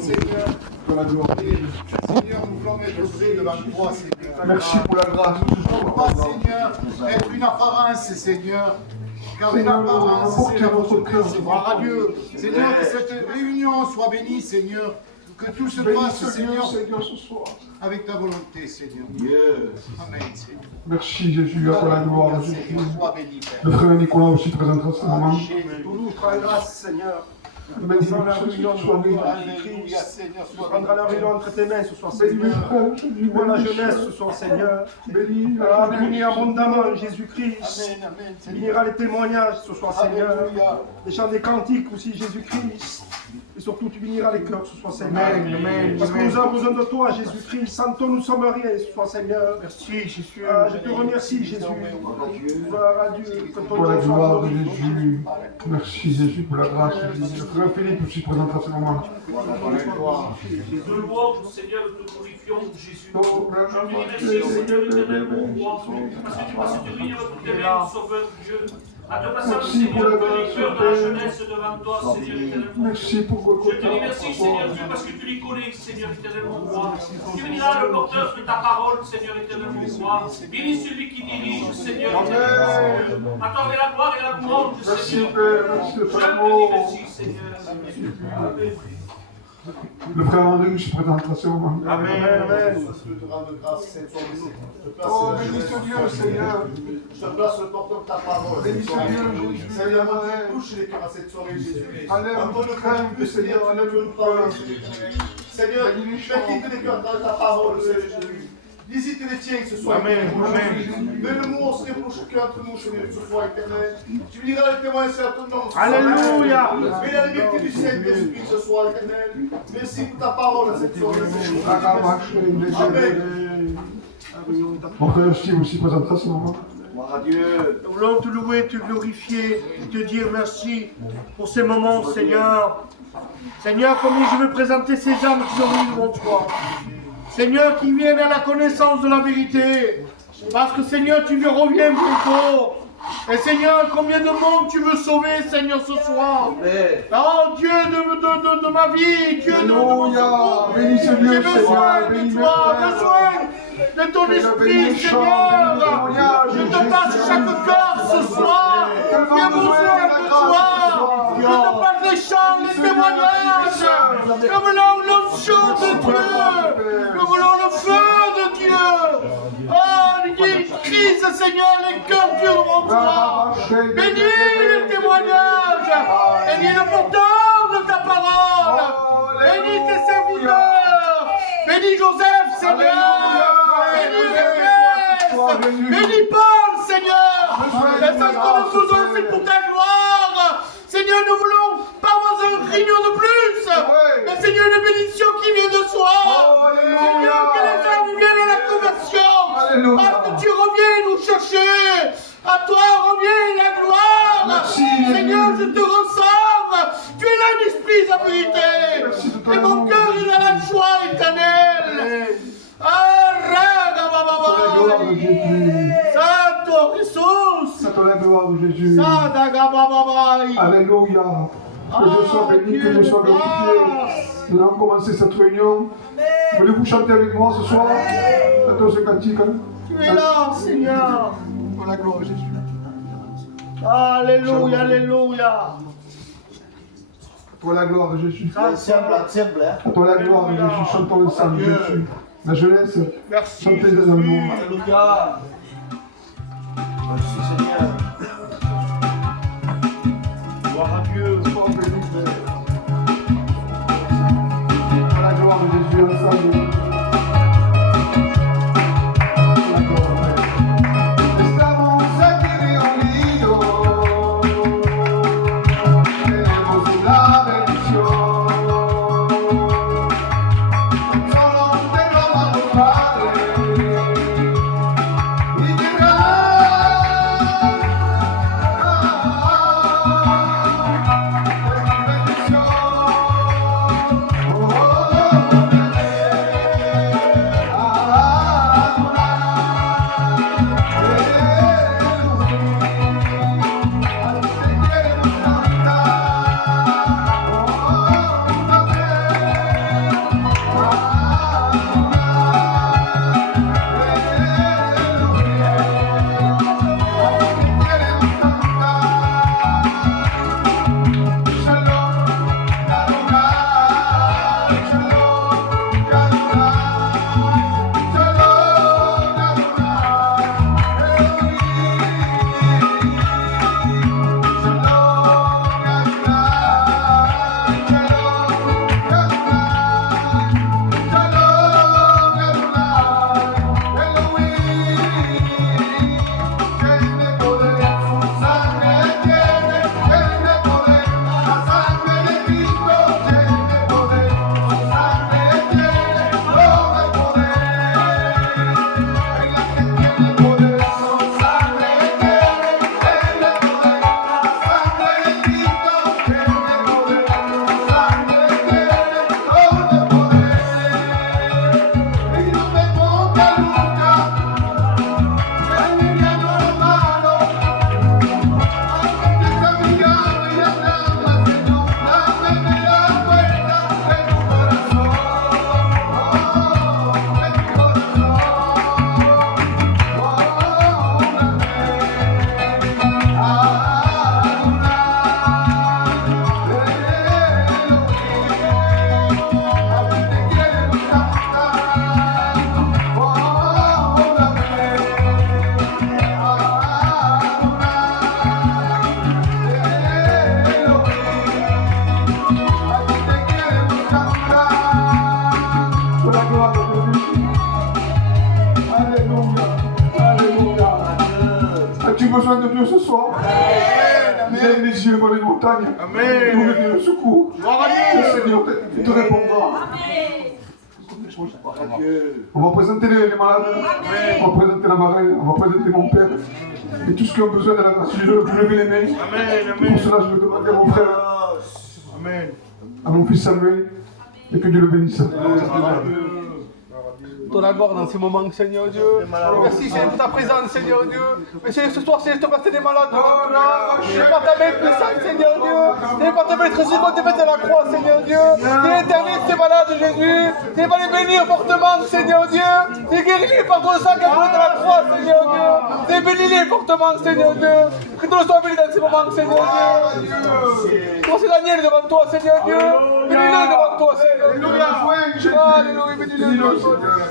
Seigneur. Seigneur, nous voulons être devant toi, Seigneur. Merci pour la grâce. Nous ne voulons pas, Seigneur, être une apparence, Seigneur. Car une apparence, c'est notre cœur, Seigneur. À Dieu. Seigneur, que cette réunion soit bénie, Seigneur. Que tout se passe, Seigneur, ce soir. avec ta volonté, Seigneur. Amen, Seigneur. Merci Jésus, à toi la gloire, Jésus. Sois béni, Père. Le frère Nicolas aussi présentera ce moment. Nous prends grâce, Seigneur. Béni, Dans la réunion sois béni. Alléluia, Seigneur, Tu sois prendras la réunion entre tes mains ce soir, Béni, Seigneur. frère, Jésus, Pour la béni, jeunesse ce soir, Seigneur. béni, Bénis abondamment Jésus-Christ. Amen, amen, Seigneur. Bénira les témoignages ce soir, Seigneur. Alléluia. Les chants des cantiques aussi, Jésus-Christ. Et surtout, tu béniras les cœurs ce soir, Seigneur. Amen, Parce que nous avons besoin de toi, Jésus-Christ. Sans toi, nous ne sommes rien ce soir, Seigneur. Merci Jésus. Je te remercie, Jésus. Gloire à Dieu. Que ton Pour la nom soit gloire de glorifié. Jésus. Merci Jésus pour la grâce. Le frère Philippe aussi présentera ce moment. De louange, Seigneur, nous te glorifions, Jésus. Oh, Je te remercie, Seigneur éternel, mon roi, parce que tu passes de venir pour t'aimer, mon sauveur Dieu. À te passer, Seigneur, que les cœurs de la jeunesse devant toi, Seigneur éternel. Merci pour Je te remercie, Seigneur Dieu, parce que tu les connais, Seigneur éternel, mon roi. Tu béniras le porteur de ta parole, Seigneur éternel, mon roi. Bénis celui qui dirige, Seigneur éternel. À toi et la gloire et la louange, Seigneur. Merci Je de te ton dis amour. merci, Seigneur. Amen. Le frère André aussi présentera ce moment. Amen. Amen. Je te rends grâce cette soirée, Seigneur. Je te place Oh, la béni jeunesse, ce Dieu, Seigneur. Je te place le porteur de ta parole. Béni cette ce soirée. Dieu, Jésus. Seigneur, mon Dieu, touche les cœurs à cette soirée, Jésus. Enlève Entre notre nous, crainte, plus, Seigneur, Seigneur, enlève nous parler, Seigneur. Fais quitter les cœurs dans ta parole, Seigneur Jésus. Visite les tiens ce soir. Amen. Donne-nous aussi pour chacun entre nous, Seigneur, ce soir éternel. Tu béniras les témoins, Seigneur, ton nom. Alléluia. Bénis la liberté du Saint-Esprit ce soir éternel. Merci pour ta parole à cette soirée, Seigneur. Amen. Mon frère Steve aussi présentera ce moment. Gloire à Dieu. Nous voulons te louer, te glorifier et te dire merci pour ces moments, Seigneur. Seigneur, combien je veux présenter ces âmes qui sont venues devant toi. Seigneur, qui viennent à la connaissance de la vérité. Parce que, Seigneur, tu ne reviens bientôt. Et Seigneur, combien de monde tu veux sauver, Seigneur, ce soir. Oh, Dieu de ma vie, Dieu de mon secours. Bénis ce Dieu, J'ai besoin Seigneur. de Bénis toi, mes besoin de ton esprit, Seigneur. Je te passe chaque cœur ce soir. J'ai besoin de toi. Je te passe les chants, les témoignages. Nous voulons l'onction de Dieu. Nous voulons le feu de Dieu. Oh, crise, Seigneur, les cœurs durs en toi. Bénis les témoignages. Bénis le porteur de ta parole. Bénis tes serviteurs. Bénis Joseph, Seigneur. Bénis les bénis Paul, Seigneur. Et ce que nous faisons, c'est pour ta gloire. Seigneur, nous voulons pas avoir un réunion de plus. Mais Seigneur, une bénédiction qui vient de soi. Seigneur, que les âmes viennent à la conversion. Parce que tu reviens nous chercher. À toi revient la gloire. Merci, Seigneur, je te ressemble. Tu es là, l'esprit, la vérité. Et mon cœur est dans la joie éternelle. Pour la gloire de Jésus. Santo Jesus. C'est pour la gloire de Jésus. Sadagabababai. Alléluia. Que Dieu soit béni, que Dieu soit glorifié. Nous allons commencer cette réunion. Voulez-vous chanter avec moi ce soir? Chantons ce cantique. Tu es là, Seigneur. Pour la gloire de Jésus. Alléluia, alléluia. Pour la gloire de Jésus. Simple. Pour la gloire de Jésus. Chantons le sang de Jésus. La jeunesse, Merci, chantez de l'amour. Alléluia. Merci Seigneur. Gloire à Dieu. Sois béni, Père. Pour la gloire de Jésus, ensemble. Pour la gloire de Père. Estamos aquí reunidos. Tenemos la bendición. Solo te rogamos, Padre. Y llegar ce soir. Lève les yeux vers les montagnes. Amen. Nous venons le secours. Gloire à Le Dieu. Seigneur te répondra. On va présenter les malades. On va présenter la marraine. On va présenter mon père. Et tous ceux qui ont besoin de la grâce, je veux lever les mains. Amen. Pour cela, je veux demander à mon frère, Amen. à mon fils Samuel, et que Dieu le bénisse. Ton la gloire dans ces moments, Seigneur Dieu. Merci Seigneur pour ta présence, Seigneur Dieu. Mais Seigneur, ce soir, Seigneur, je te passe des malades devant toi. C'est par ta main puissante, Seigneur Dieu. C'est par ta main très seconde, faite à la croix, Seigneur Dieu. C'est éternel, ces malades, Jésus. C'est pas les bénir fortement, Seigneur Dieu. C'est guéris-les par ton sang qui a coulé à la croix, Seigneur Dieu. C'est bénis-les fortement, Seigneur Dieu. Que tout le soit béni dans ces moments, Seigneur Dieu. Toi, c'est Daniel devant toi, Seigneur Dieu. Bénis-le devant toi, Seigneur Dieu. Alléluia, bénis-le, Seigneur.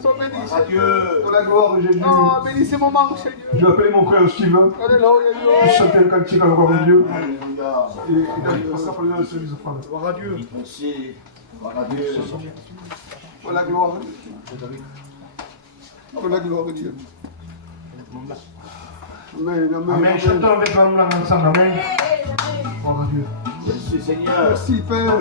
Sois béni, Seigneur. Pour la gloire de Jésus. Oh, bénis ces moments, Seigneur. Je vais appeler mon frère Steven. Alléluia. Je chanter le cantique à la gloire de Dieu. Et il passera par le service de frère. Gloire à Dieu. Merci. Gloire à Dieu. Pour la gloire de Dieu. Pour la gloire de Dieu. Amen, amen. Amen. Chantons avec la langue ensemble. Amen. Gloire à Dieu. Merci Seigneur. Merci Père.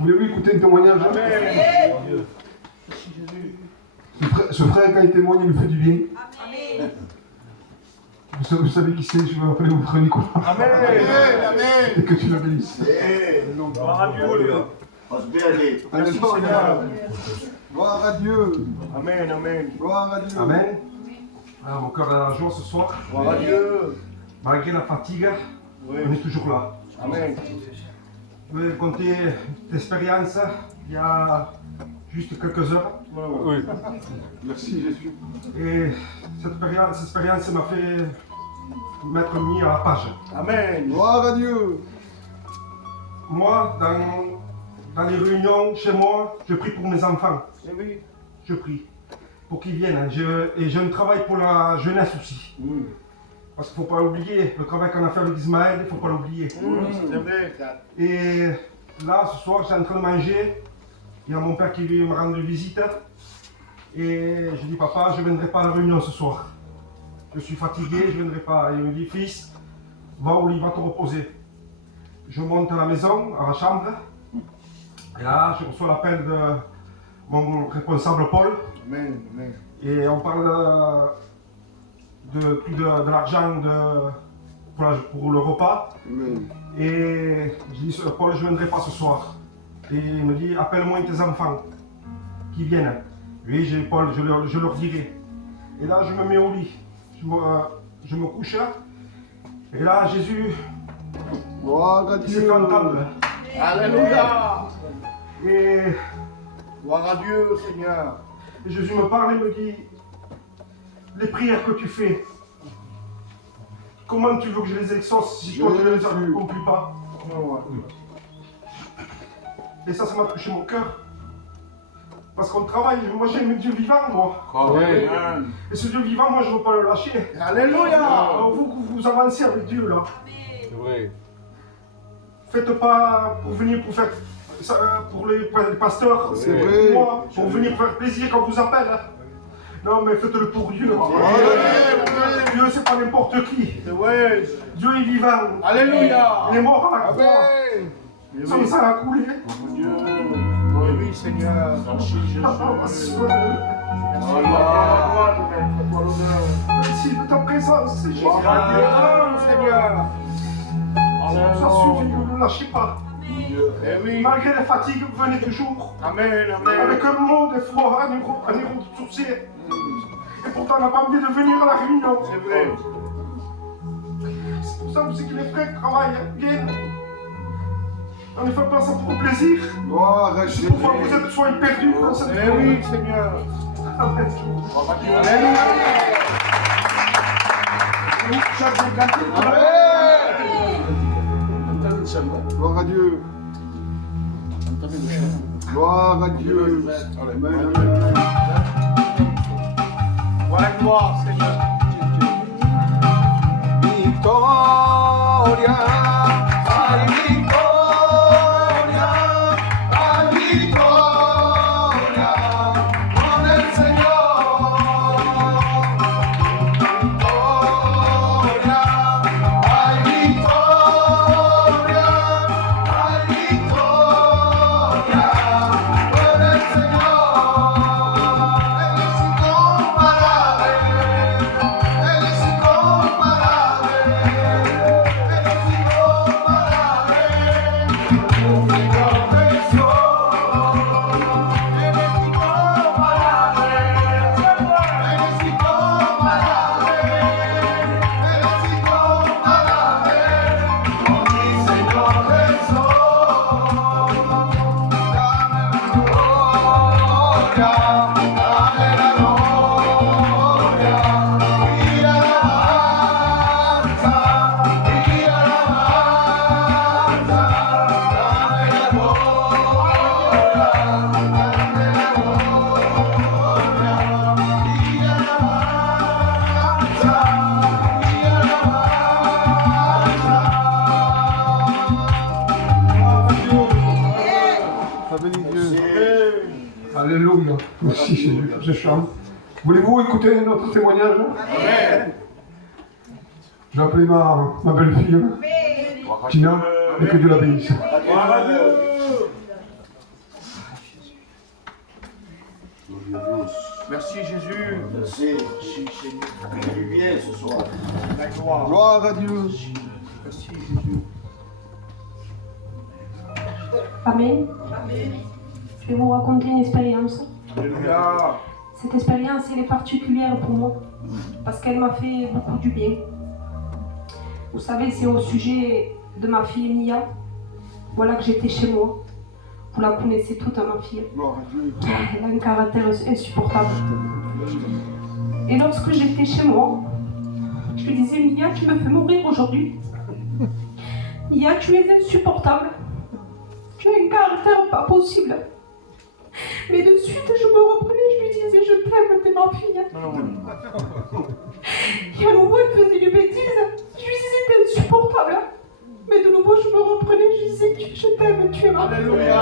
Voulez-vous écouter un témoignage? Ce frère, quand il témoigne, il nous fait du bien. Vous savez qui c'est? Je vais appeler mon frère Nicolas. Amen. Et que tu le bénisses. Gloire à Dieu. Alléluia. Gloire à Dieu. Amen, amen. Gloire à Dieu. Amen. Alors, mon cœur a la joie ce soir. Gloire à Dieu. Malgré la fatigue, on est toujours là. Amen. Je vais compter l'expérience il y a juste quelques heures. Oui. Merci Jésus. Et cette expérience m'a fait m'être mis à la page. Amen. Gloire à Dieu. Moi, dans les réunions, chez moi, je prie pour mes enfants. Eh oui. Je prie pour qu'ils viennent. Et je travaille pour la jeunesse aussi. Parce qu'il ne faut pas oublier le travail qu'on a fait avec Ismaël, il ne faut pas l'oublier. C'est vrai. Et là, ce soir, j'étais en train de manger. Il y a mon père qui veut me rendre visite. Et je dis, papa, je ne viendrai pas à la réunion ce soir. Je suis fatigué, je ne viendrai pas. Il me dit, fils, va au lit, va te reposer. Je monte à la maison, à la chambre. Et là, je reçois l'appel de mon responsable Paul. Amen, amen. Et on parle de l'argent pour le repas. Et je dis, Paul, je ne viendrai pas ce soir. Et il me dit, appelle-moi tes enfants qui viennent. Oui, j'ai Paul, je leur dirai. Et là, je me mets au lit. Je me couche là. Et là, Jésus, Gloire à il s'est Dieu. fait entendre. Alléluia. Et Gloire à Dieu, Seigneur. Jésus me parle et me dit, les prières que tu fais, comment tu veux que je les exauce si toi tu ne les accomplis pas? Et ça m'a touché mon cœur. Parce qu'on travaille, moi j'aime Dieu vivant, moi. Amen. Et ce Dieu vivant, moi je ne veux pas le lâcher. Alléluia. Alors vous avancez avec Dieu là. Oui. Faites pas pour venir pour faire ça, pour les pasteurs, C'est pour vrai. moi, pour venir faire plaisir quand on vous appelle. Hein. Non mais faites-le pour Dieu. Dieu c'est pas n'importe qui. Ouais. Dieu est vivant. Alléluia. Il est mort à la croix. Amen. Son sang a coulé. Dieu. Oui, oui, Seigneur. Merci, Jésus. Merci Merci de ta présence, c'est Jésus. Seigneur. Ça suffit, ne lâchez pas. Eh oui. Malgré les fatigues, vous venez toujours. Amen, amen. Avec un mot, des fois, un héros de sourcier. Et pourtant, on n'a pas envie de venir à la réunion. C'est vrai. C'est pour ça aussi que les frères travaillent, viennent. On ne fait pas ça pour le plaisir. Gloire à Jésus. Pourquoi vous êtes soit perdus dans cette Eh oui, Seigneur. Amen. Gloire à Dieu. Alléluia. Gloire à Dieu. Gloire à Dieu. Amen. Voilà, gloire, Seigneur. Victoria, ay victoria, con el Señor. Victoria, ay victoria, con el Señor. Él es incomparable, Él es incomparable, un Señor precioso. Él es incomparable, Él es incomparable, Él es incomparable, con mi Señor Jesús. Dame la gloria, y la alabanza, y la alabanza, dame la gloria, dame la gloria, y la alabanza, y la alabanza. Alléluia. Merci Jésus pour ce chant. Voulez-vous écouter notre témoignage? Amen. Je vais appeler ma belle-fille, Tina, et que Dieu la bénisse. Gloire à Dieu. Merci Jésus. Merci, Seigneur. Que tu viennes ce soir. La gloire. Gloire à Dieu. Merci Jésus. Amen. Je vais vous raconter une expérience. Alléluia. Cette expérience, elle est particulière pour moi parce qu'elle m'a fait beaucoup du bien. Vous savez, c'est au sujet de ma fille Mia. Voilà que j'étais chez moi. Vous la connaissez toute, ma fille. Gloire à Dieu. Elle a un caractère insupportable. Et lorsque j'étais chez moi, je lui disais, Mia, tu me fais mourir aujourd'hui. Mia, tu es insupportable. Tu as un caractère pas possible. Mais de suite, je me reprenais, je lui disais, je t'aime, t'es ma fille. Et à nouveau, elle faisait des bêtises. Je lui disais, t'es insupportable. Mais de nouveau, je me reprenais, je disais, je t'aime, tu es ma fille. Alléluia.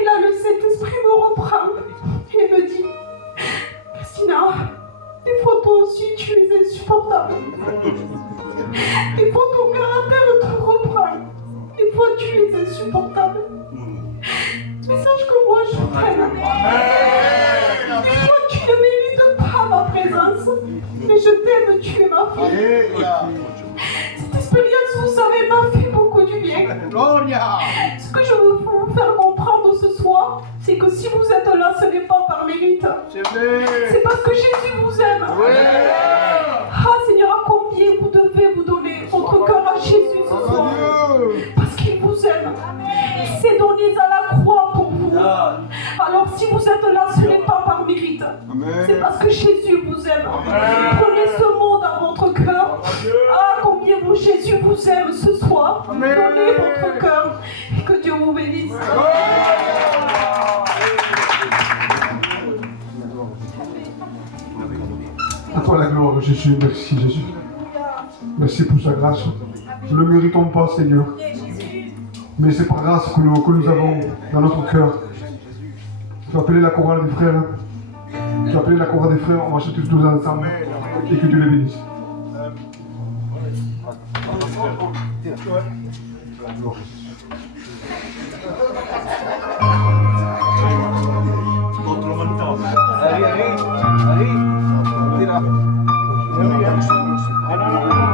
Et là, le Saint-Esprit me reprend et me dit, Christina, des fois toi aussi tu es insupportable. Des fois ton caractère te reprend. Des fois, tu es insupportable. Mais sache que moi, je t'aime. Des fois, tu ne mérites pas ma présence. Mais je t'aime, tu es ma fille. Cette expérience, vous savez, m'a fait beaucoup du bien. Ce que je veux vous faire comprendre ce soir, c'est que si vous êtes là, ce n'est pas par mérite. C'est parce que Jésus vous aime. Ah Seigneur, à combien vous devez vous donner votre cœur à Jésus ce soir? Parce qu'il vous aime. Il s'est donné à la croix pour vous. Alors si vous êtes là, ce n'est pas par mérite. C'est parce que Jésus vous aime. Prenez ce mot dans votre cœur. Ah combien Jésus vous aime ce soir. Donnez votre cœur. Et que Dieu vous bénisse. À toi la gloire, Jésus. Merci, Jésus. Merci pour sa grâce. Nous ne le méritons pas, Seigneur. Mais c'est par grâce que nous avons dans notre cœur. Tu as appelé la chorale des frères. Tu as appelé la chorale des frères. On va chanter tous ensemble. Et que Dieu les bénisse.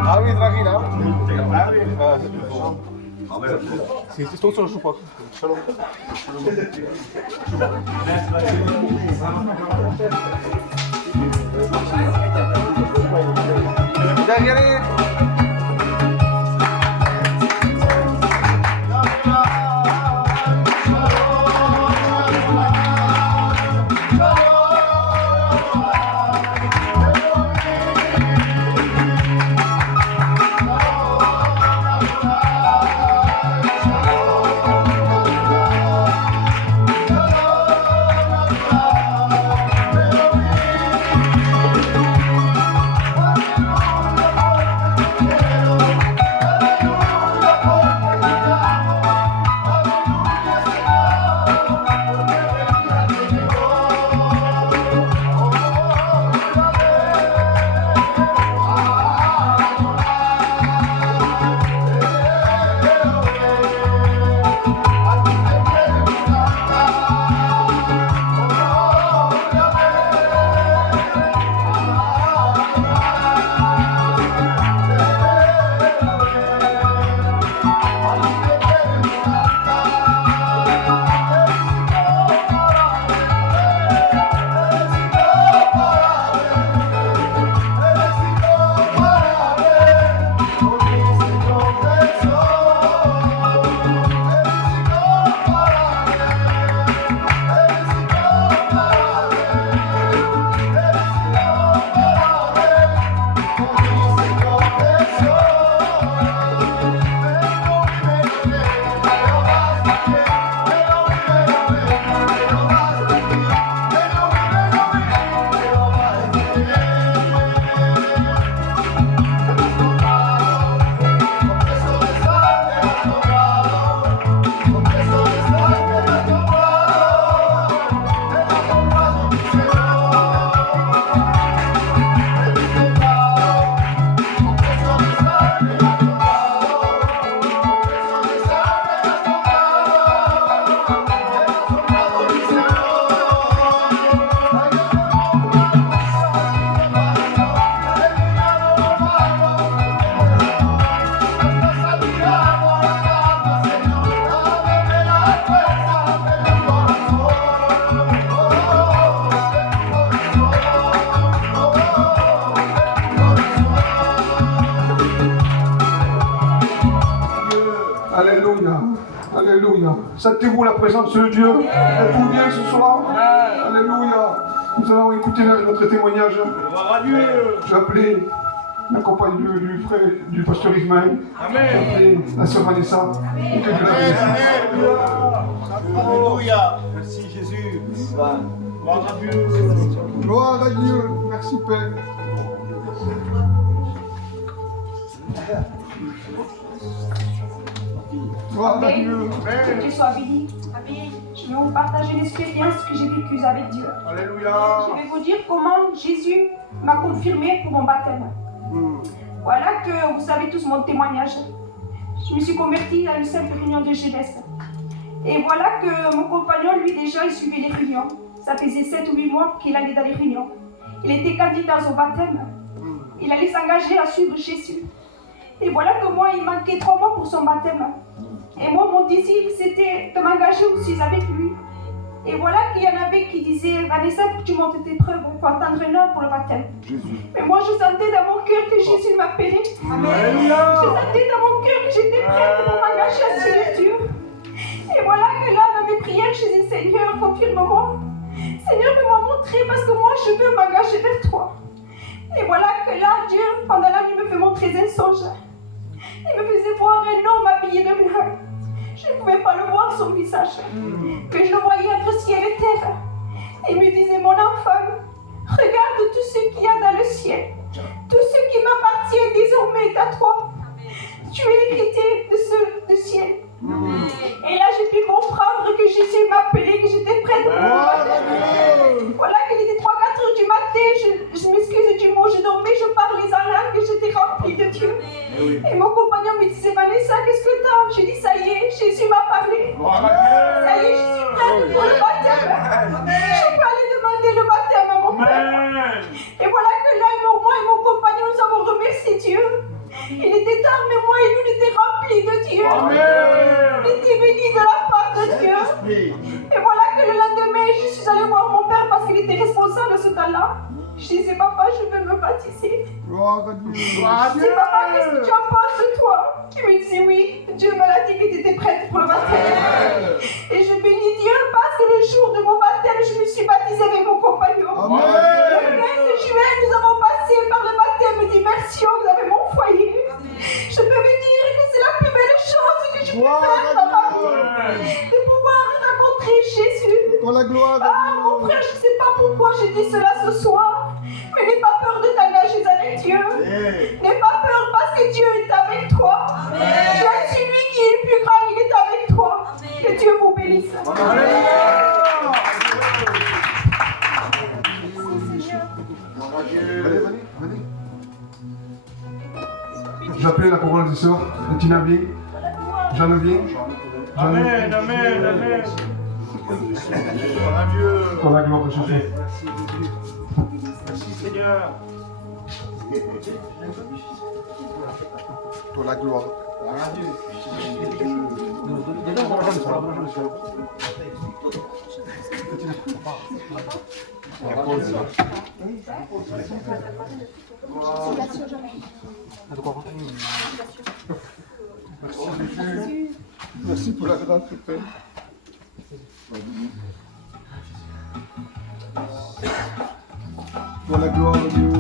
Allez, tranquille, c'est ton son, je crois. Allez. Alléluia. Sentez-vous la présence de Dieu. Êtes-vous bien ce soir? Alléluia. Nous allons écouter notre témoignage. J'ai appelé la compagne du frère, du pasteur Ismaël. J'ai appelé la sœur Vanessa. Et que Dieu la bénisse. Alléluia. Merci Jésus. Gloire à Dieu. Gloire à Dieu. Merci Père. Gloire à Dieu. Que Dieu soit béni. Je vais vous partager l'expérience que j'ai vécue avec Dieu. Alléluia. Je vais vous dire comment Jésus m'a confirmé pour mon baptême. Voilà que vous savez tous mon témoignage. je me suis convertie à une simple réunion de jeunesse. Et voilà que mon compagnon, lui déjà, il suivait les réunions. Ça faisait 7 ou 8 mois qu'il allait dans les réunions. Il était candidat au baptême. Il allait s'engager à suivre Jésus. Et voilà que moi, il manquait 3 mois pour son baptême. Et moi, mon désir, c'était de m'engager aussi avec lui. Et voilà qu'il y en avait qui disaient, Vanessa, pour que tu montes tes preuves, il faut attendre 1 heure pour le baptême. Mais moi, je sentais dans mon cœur que Jésus m'appelait. Je sentais dans mon cœur que j'étais prête pour m'engager à suivre Dieu. Et voilà que là, dans mes prières, je disais, Seigneur, confirme-moi. Seigneur, fais-moi montrer parce que moi, je veux m'engager vers toi. Et voilà que là, Dieu, pendant la nuit, me fait montrer un songe. Il me faisait voir un homme habillé de blanc. Je ne pouvais pas le voir, son visage. Mais je le voyais entre ciel et terre. Il me disait, mon enfant, regarde tout ce qu'il y a dans le ciel. Tout ce qui m'appartient désormais est à toi. Tu es hérité de ce ciel. Et là, j'ai pu comprendre que Jésus m'appelait, que j'étais prête pour le baptême. Voilà qu'il était 3-4 heures du matin, je m'excuse du mot, je dormais, je parlais en langue, j'étais remplie de Dieu. Et mon compagnon me disait, Vanessa, qu'est-ce que t'as? J'ai dit, ça y est, Jésus m'a parlé. Ça y est, je suis prête pour le baptême. Je peux aller demander le baptême à mon père. Et voilà que là, moi et mon compagnon, nous avons remercié Dieu. Il était tard, mais moi et lui, on était remplis de Dieu. On était bénis de la part de Dieu. Et voilà que le lendemain, je suis allée voir mon père parce qu'il était responsable de ce temps-là. Je disais, papa, je veux me baptiser. Je disais, papa, qu'est-ce que tu en penses, toi? Il me disait, oui, Dieu m'a dit que tu étais prête pour le baptême. Et je bénis Dieu parce que le jour de mon baptême, je me suis baptisée avec mon compagnon. Le 15 juin, nous avons passé par le baptême d'immersion avec mon foyer. Je peux vous dire que c'est la plus belle chose que je peux faire dans ma vie. De pouvoir rencontrer Jésus. Pour la gloire. Ah, mon frère, je ne sais pas pourquoi je dis cela ce soir. Mais n'aie pas peur de t'engager avec Dieu. N'aie pas peur parce que Dieu est avec toi. Tu as celui qui est le plus grand, il est avec toi. Que Dieu vous bénisse. J'appelais la couronne des sœurs. Tina vient. Jeanne vient. Amen, amen, amen. Pour la gloire de Jésus. Merci Seigneur. Pour la gloire. Merci pour la grâce, Père. Pour la gloire de Dieu.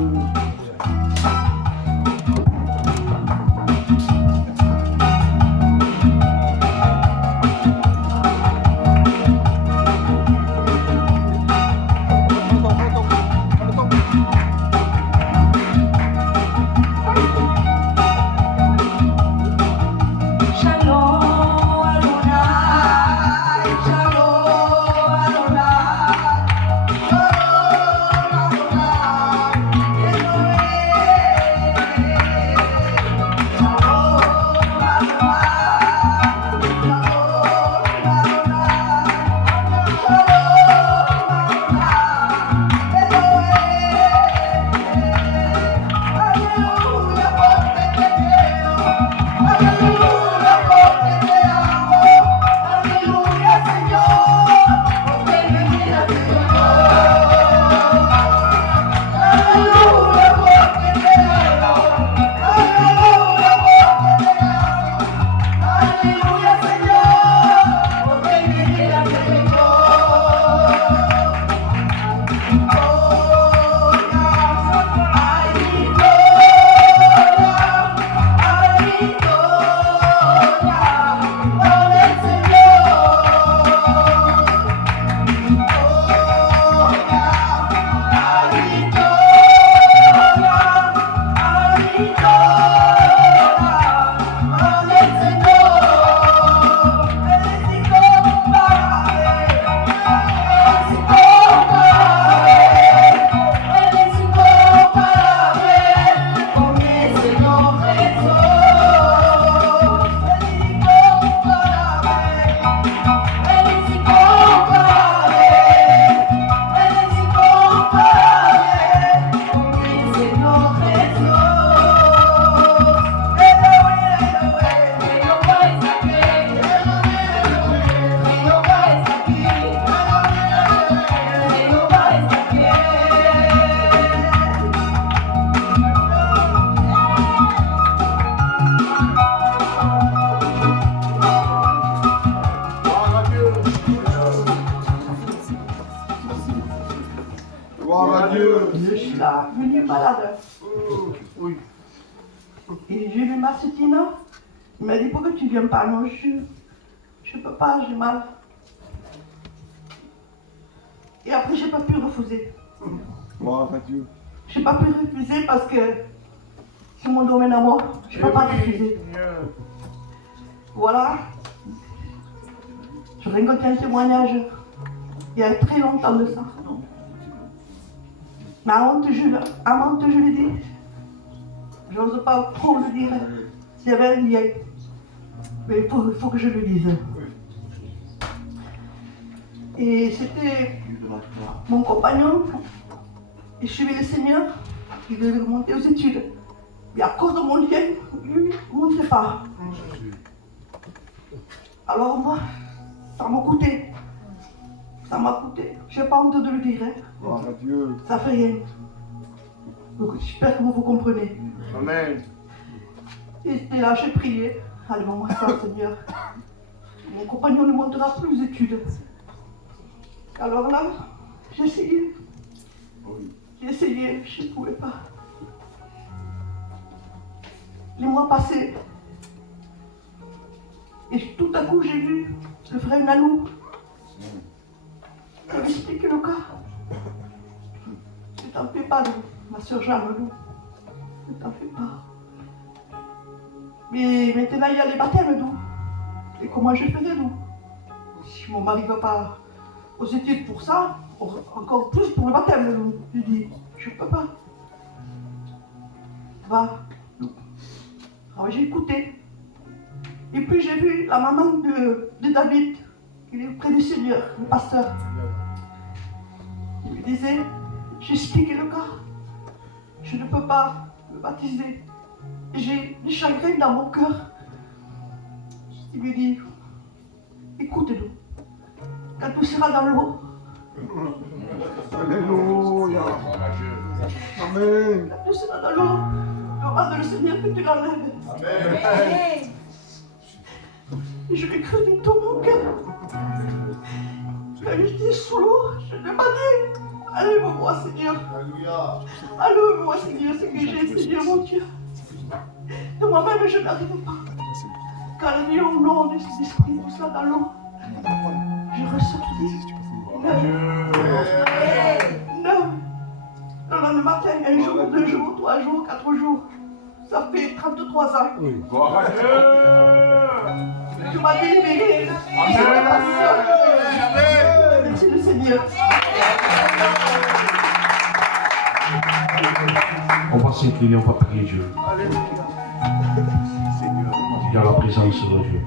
Je suis là, venue malade. Et j'ai vu Marcetina. Il m'a dit pourquoi tu viens pas? Non, je peux pas, j'ai mal. Et après, j'ai pas pu refuser. J'ai pas pu refuser parce que c'est mon domaine à moi. Je peux pas refuser. Voilà. Je rencontre un témoignage il y a très longtemps de ça. Mais avant que je l'ai dit, j'ose pas trop le dire. S'il y avait un lien. Mais il faut que je le dise. Et c'était mon compagnon. Il suivait le Seigneur. Il devait remonter aux études. Et à cause de mon lien, lui, il ne montait pas. Alors moi, ça m'a coûté. Ça m'a coûté. J'ai pas honte de le dire. Hein. Ça fait rien. Donc j'espère que vous comprenez. Amen. Et c'était là, j'ai prié. Allez, mon Seigneur. Mon compagnon ne montera plus aux études. Alors là, j'ai essayé. J'ai essayé, je ne pouvais pas. Les mois passés. Et tout à coup, j'ai vu le frère Nalou. Il m'explique le cas. Ne t'en fais pas, ma soeur Jeanne, Nalou. Ne t'en fais pas. Mais maintenant, il y a les baptêmes, nous. Et comment je ferai, nous? Si mon mari ne va pas aux études pour ça, encore plus pour le baptême, nous. Je dis, je ne peux pas. Va. Alors j'ai écouté. Et puis j'ai vu la maman de David, qui est près du Seigneur, le pasteur. Il me disait, j'ai expliqué le cas. Je ne peux pas me baptiser. J'ai du chagrin dans mon cœur. Il me dit, écoute-nous. Quand tu seras dans l'eau. Alléluia. Amen. Quand tu seras dans l'eau, demande le Seigneur que tu l'enlèves. Amen. Et je l'ai cru de tout mon cœur. Quand j'étais sous l'eau, je demandais, enlève-moi Seigneur. Enlève-moi Seigneur, ce que j'ai, Seigneur mon Dieu. De moi-même, je n'arrive pas. Quand il est au nom de cet esprit, tout ça dans l'eau, je ressortis. Neuf. Le lendemain matin, un jour, 2 jours, 3 jours, 4 jours. Ça fait 33 ans. Gloire à Dieu. Tu m'as délivré. Je n'étais pas seule. Merci le Seigneur. On va s'incliner, on va prier Dieu. Il y a la présence de Dieu.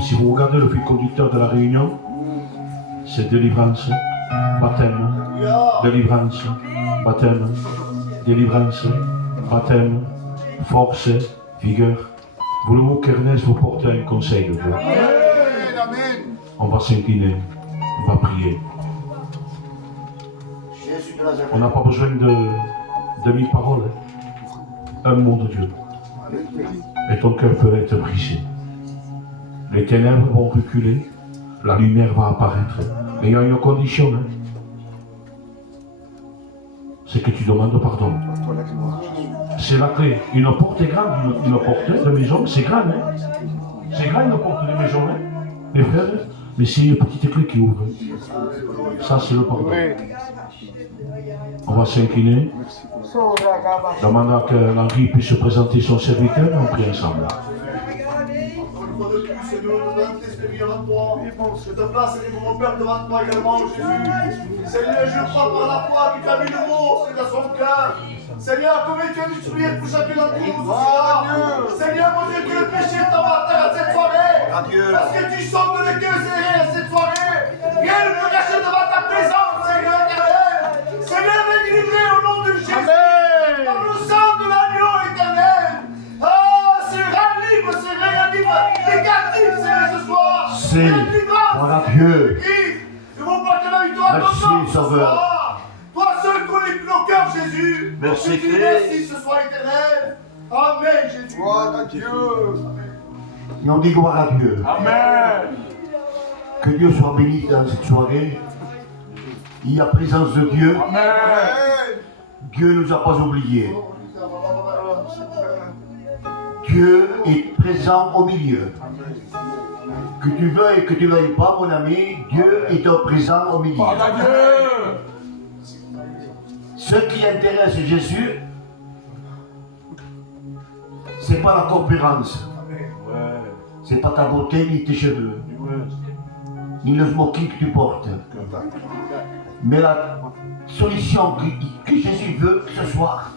Si vous regardez le fil conducteur de la réunion, c'est délivrance, baptême, délivrance, baptême, délivrance, baptême, force, vigueur. Voulez-vous qu'Ernest vous porte un conseil de Dieu? On va s'incliner, on va prier. On n'a pas besoin de 1000 paroles. Un mot de Dieu. Et ton cœur peut être brisé. Les ténèbres vont reculer, la lumière va apparaître. Mais il y a une condition. Hein. C'est que tu demandes pardon. C'est la clé. Une porte est grande, une porte de maison, c'est grand. Hein. C'est grand une porte de maison, hein. Les frères, mais c'est une petite clé qui ouvre. Ça, c'est le pardon. On va s'incliner. Demandant que l'Henri puisse présenter son serviteur et on prie ensemble. Je te place et mon Père devant toi également, Jésus. Seigneur, je crois par la foi qu'il t'a mis le mot dans son cœur. Seigneur, comme tu as instruit pour chacun d'entre nous ce soir. Seigneur, mon Dieu, que le péché tombe à terre à cette soirée. Parce que tu sondes le cœur serré à cette soirée. Rien ne peut cacher devant ta présence, Seigneur éternel. Seigneur, viens délivrer au nom de Jésus. Par le sang de l'agneau éternel. Oh, sera libre, sera libre. Les captifs, Seigneur, ce soir. Voilà Dieu. Nous vont porter la victoire. Merci, Sauveur. Toi seul connais nos cœurs, Jésus. Merci, Christ. Merci, ce soir éternel. Amen, Jésus. Gloire à Dieu. Et on dit gloire à Dieu. Amen. Que Dieu soit béni dans cette soirée. il y a présence de Dieu. Amen. Dieu ne nous a pas oubliés. Dieu est présent au milieu. Que tu veuilles, que tu ne veuilles pas, mon ami, Dieu est présent au milieu. Parle à Dieu. Ce qui intéresse Jésus, c'est pas la conférence. C'est pas ta beauté ni tes cheveux. Ni le smoking que tu portes. Mais la solution que Jésus veut ce soir,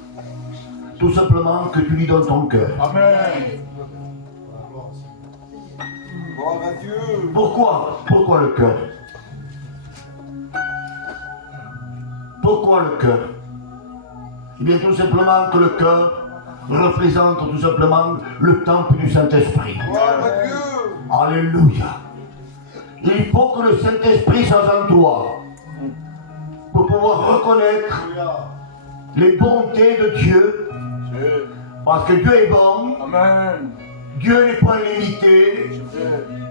tout simplement que tu lui donnes ton cœur. Amen. Gloire à Dieu. Pourquoi? Pourquoi le cœur? Pourquoi le cœur? Eh bien tout simplement que le cœur représente tout simplement le temple du Saint-Esprit. Gloire à Dieu. Alléluia. Il faut que le Saint-Esprit soit en toi pour pouvoir reconnaître les bontés de Dieu. Parce que Dieu est bon. Amen. Dieu n'est pas limité.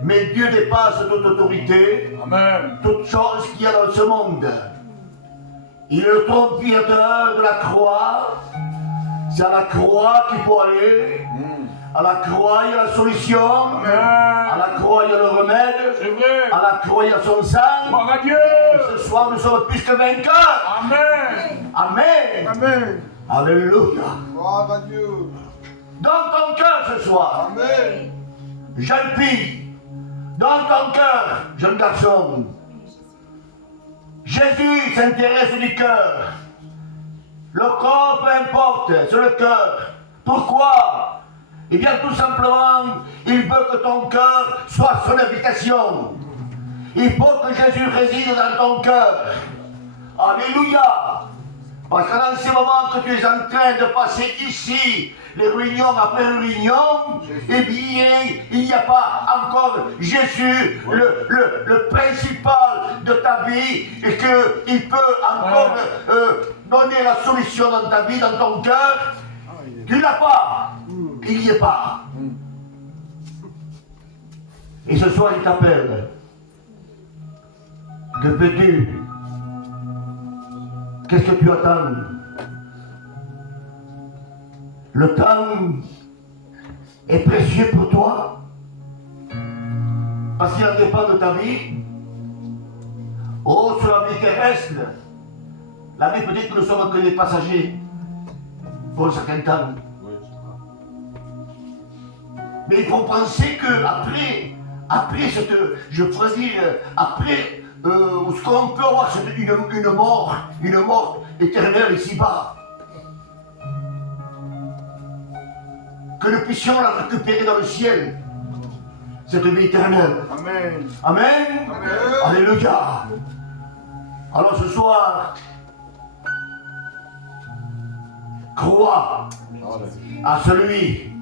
Mais Dieu dépasse toute autorité. Amen. Toute chose qu'il y a dans ce monde. Il est le trompiateur de la croix. C'est à la croix qu'il faut aller. À la croix, il y a la solution. Amen. À la croix, il y a le remède. C'est vrai. À la croix, il y a son sang. Gloire à Dieu. Et ce soir, nous sommes plus que vainqueurs. Amen. Amen. Amen. Alléluia. Gloire à Dieu. Dans ton cœur ce soir, Amen. jeune fille, dans ton cœur, jeune garçon, Jésus s'intéresse du cœur. Le corps, peu importe, c'est le cœur. Pourquoi? Eh bien, tout simplement, il veut que ton cœur soit son habitation. Il faut que Jésus réside dans ton cœur. Alléluia. Parce que dans ces moments que tu es en train de passer ici, les réunions après réunions, eh bien, il n'y a pas encore Jésus, le principal de ta vie, et qu'il peut encore donner la solution dans ta vie, dans ton cœur. Tu ne l'as pas. Il n'y est pas. Et ce soir, il t'appelle. Que fais-tu? Qu'est-ce que tu attends? Le temps est précieux pour toi parce qu'il en dépend de ta vie. Oh, sur la vie terrestre, la vie peut-être que nous sommes que des passagers pour un certain temps. Mais il faut penser que après cette, je pourrais dire, après ce qu'on peut avoir, c'est une mort éternelle ici-bas. Que nous puissions la récupérer dans le ciel, cette vie éternelle. Amen. Amen. Amen. Alléluia. Alors ce soir, crois à celui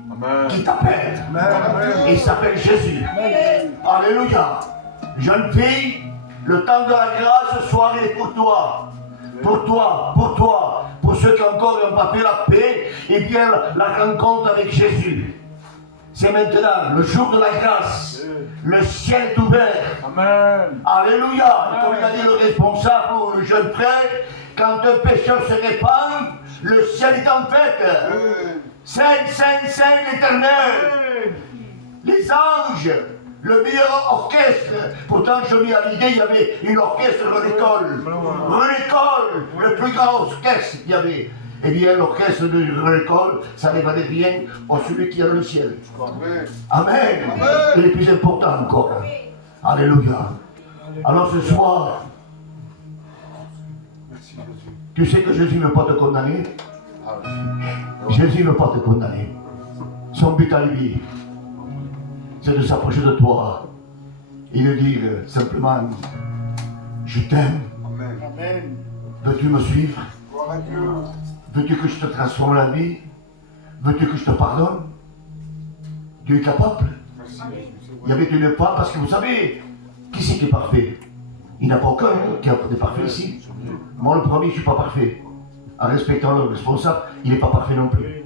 qui t'appelle. Il s'appelle Jésus. Alléluia. Jeune fille, le temps de la grâce ce soir il est pour toi. Pour toi, pour toi, pour ceux qui encore n'ont pas fait la paix, et bien la rencontre avec Jésus. C'est maintenant le jour de la grâce. Le ciel est ouvert. Amen. Alléluia. Et comme il a dit le responsable ou le jeune frère, quand un pécheur se répand, le ciel est en fête. Saint, Saint, Saint l'Éternel. Les anges. Le meilleur orchestre. Pourtant, je mis à l'idée, il y avait une orchestre René-Coll. René-Coll, le plus grand orchestre qu'il y avait. Eh bien, l'orchestre de René-Coll, ça n'est pas des rien au celui qui est dans le ciel. Amen. C'est le plus important encore. Alléluia. Alors ce soir, tu sais que Jésus ne veut pas te condamner. Jésus ne veut pas te condamner. Son but à lui, c'est de s'approcher de toi et de dire simplement, je t'aime. Amen. Veux-tu me suivre? Gloire à Dieu. Veux-tu que je te transforme la vie? Veux-tu que je te pardonne? Dieu est capable. Il y avait une femme, parce que vous savez, qui c'est qui est parfait? Il n'y en a pas aucun qui est parfait ici. Moi le premier, je ne suis pas parfait. En respectant le responsable, il n'est pas parfait non plus.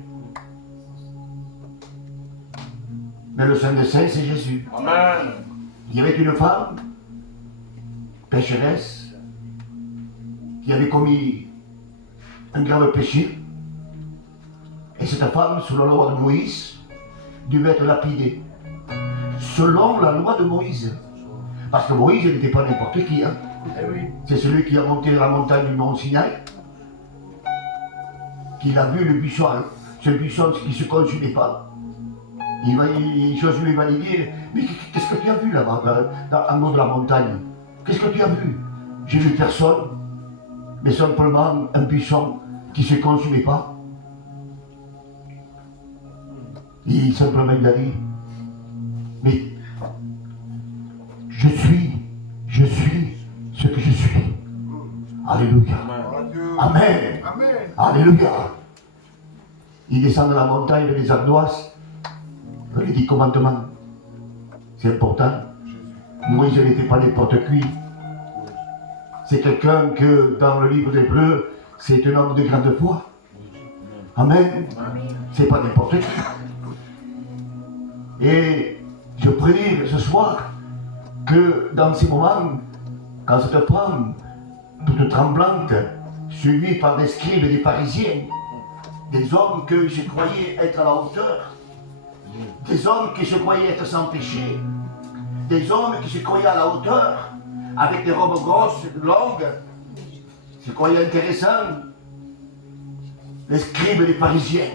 Mais le Saint des Saints, c'est Jésus. Amen. Il y avait une femme, pécheresse, qui avait commis un grave péché. Et cette femme, sous la loi de Moïse, devait être lapidée. Selon la loi de Moïse. Parce que Moïse n'était pas n'importe qui. Hein. C'est celui qui a monté la montagne du mont Sinaï, qu'il a vu le buisson, ce buisson qui ne se consumait pas. Josué va lui dire, mais qu'est-ce que tu as vu là-bas, en haut de la montagne? Qu'est-ce que tu as vu? J'ai vu personne, mais simplement un buisson qui ne se consumait pas. Et simplement il a dit, mais je suis ce que je suis. Alléluia. Amen. Amen. Alléluia. Il descend de la montagne des ardoises, les 10 commandements. C'est important. Moïse n'était pas n'importe qui. C'est quelqu'un que, dans le livre d'Hébreux, c'est un homme de grande foi. Amen. C'est pas n'importe qui. Et je prie ce soir que dans ces moments, quand cette femme, toute tremblante, suivie par des scribes et des pharisiens, des hommes qui se croyaient être à la hauteur, des hommes qui se croyaient être sans péché, des hommes qui se croyaient à la hauteur, avec des robes grosses, longues, se croyaient intéressants, les scribes et les pharisiens.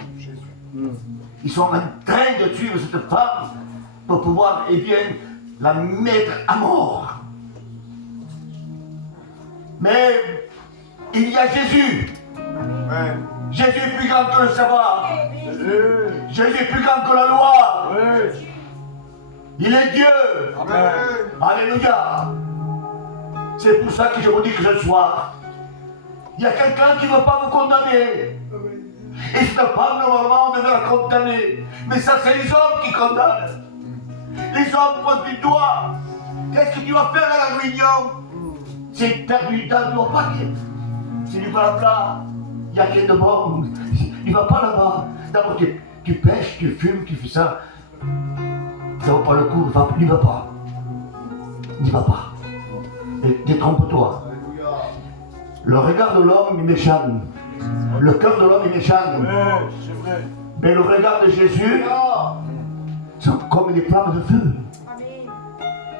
Ils sont en train de suivre cette femme pour pouvoir, eh bien, la mettre à mort. Mais il y a Jésus. Amen. Jésus est plus grand que le sabbat. Jésus est plus grand que la loi. Il est Dieu. Amen. Alléluia. C'est pour ça que je vous dis que ce soir, il y a quelqu'un qui ne veut pas vous condamner. Et cette femme, normalement, on devait la condamner. Mais ça, c'est les hommes qui condamnent. Les hommes pointent du doigt. Qu'est-ce que tu vas faire à la réunion? C'est perdre du temps, tu ne vas pas dire. C'est du blabla. Il n'y a rien de bon. Il ne va pas là-bas. D'abord, tu pêches, tu fumes, tu fais ça. Ça ne vaut pas le coup. N'y va pas. N'y va pas. Et détrompe-toi. Le regard de l'homme est méchant. Le cœur de l'homme est méchant. C'est vrai. Mais le regard de Jésus sont comme des flammes de feu.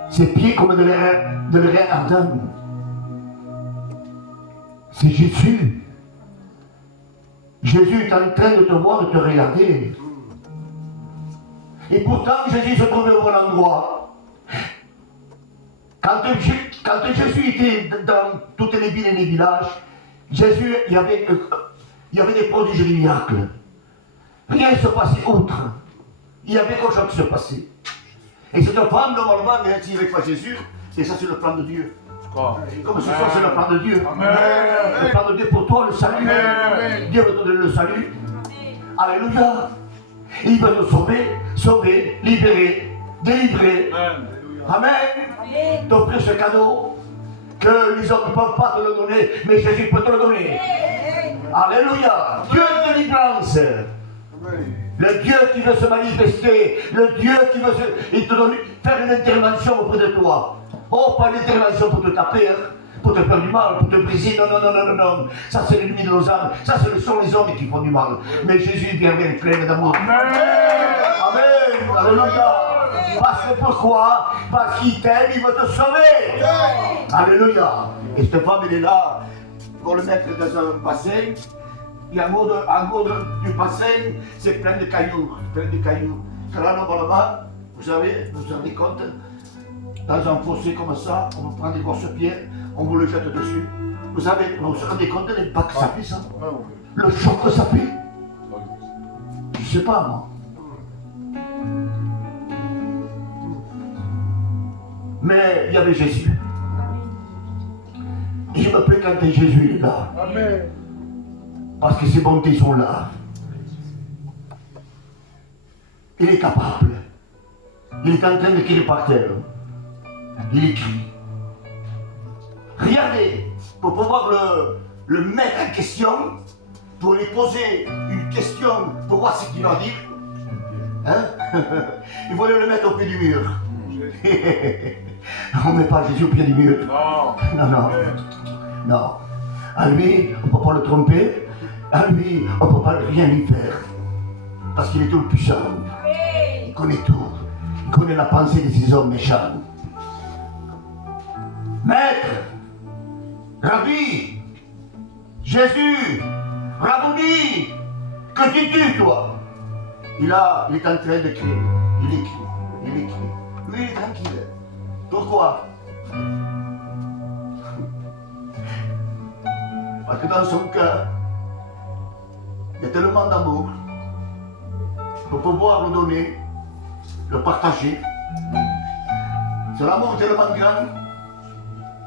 Ses pieds comme de l'airain ardent. C'est Jésus. Jésus est en train de te voir, de te regarder. Et pourtant, Jésus se trouvait au bon endroit. Quand Jésus était dans toutes les villes et les villages, Jésus, il y avait des prodiges et des miracles. Rien ne se passait autre. Il y avait quelque chose qui se passait. Et cette femme, normalement, elle s'y avec pas Jésus, et ça c'est le plan de Dieu. Comme ce soir, c'est le plan de Dieu. Amen. Le plan de Dieu pour toi, le salut. Amen. Dieu veut te donner le salut. Alléluia. Il veut te sauver, libérer, délivrer. Amen. T'offrir ce cadeau que les hommes ne peuvent pas te le donner, mais Jésus peut te le donner. Alléluia. Dieu de délivrance. Le Dieu qui veut se manifester, le Dieu qui veut faire une intervention auprès de toi. Oh, pas une intervention pour te taper, hein, pour te faire du mal, pour te briser. Non, non, non, non, non, non. Ça, c'est l'ennemi de nos âmes. Ça, ce sont les hommes qui font du mal. Mais Jésus vient avec plein d'amour. Amen. Amen. Alléluia. Parce que pourquoi? Parce qu'il t'aime, il veut te sauver. Alléluia. Et cette femme, elle est là pour le mettre dans un bassin. Et en haut du bassin, c'est plein de cailloux. Plein de cailloux. Que là, normalement, vous vous rendez compte, dans un fossé comme ça, on vous prend des grosses pierres, on vous le jette dessus. Vous vous rendez compte de l'impact que ça fait, ça? Le choc que ça fait? Je ne sais pas, moi. Mais il y avait Jésus. Et je me plais quand Jésus est là. Amen. Parce que ses bontés sont là. Il est capable. Il est en train d'écrire par terre. Il écrit. Regardez, pour pouvoir le mettre en question, pour lui poser une question, pour voir ce qu'il va dire, hein? Il voulait le mettre au pied du mur. On ne met pas Jésus au pied du mur. Non. Non, non. Non. À lui, on ne peut pas le tromper. À lui, on ne peut pas rien lui faire. Parce qu'il est tout puissant. Il connaît tout. Il connaît la pensée de ces hommes méchants. Maître, Rabbi, Jésus, Rabouni, que dis-tu toi? Il est en train de crier. Il écrit. Lui, il est tranquille. Pourquoi? Parce que dans son cœur, il y a tellement d'amour pour pouvoir le donner, le partager. C'est l'amour tellement grand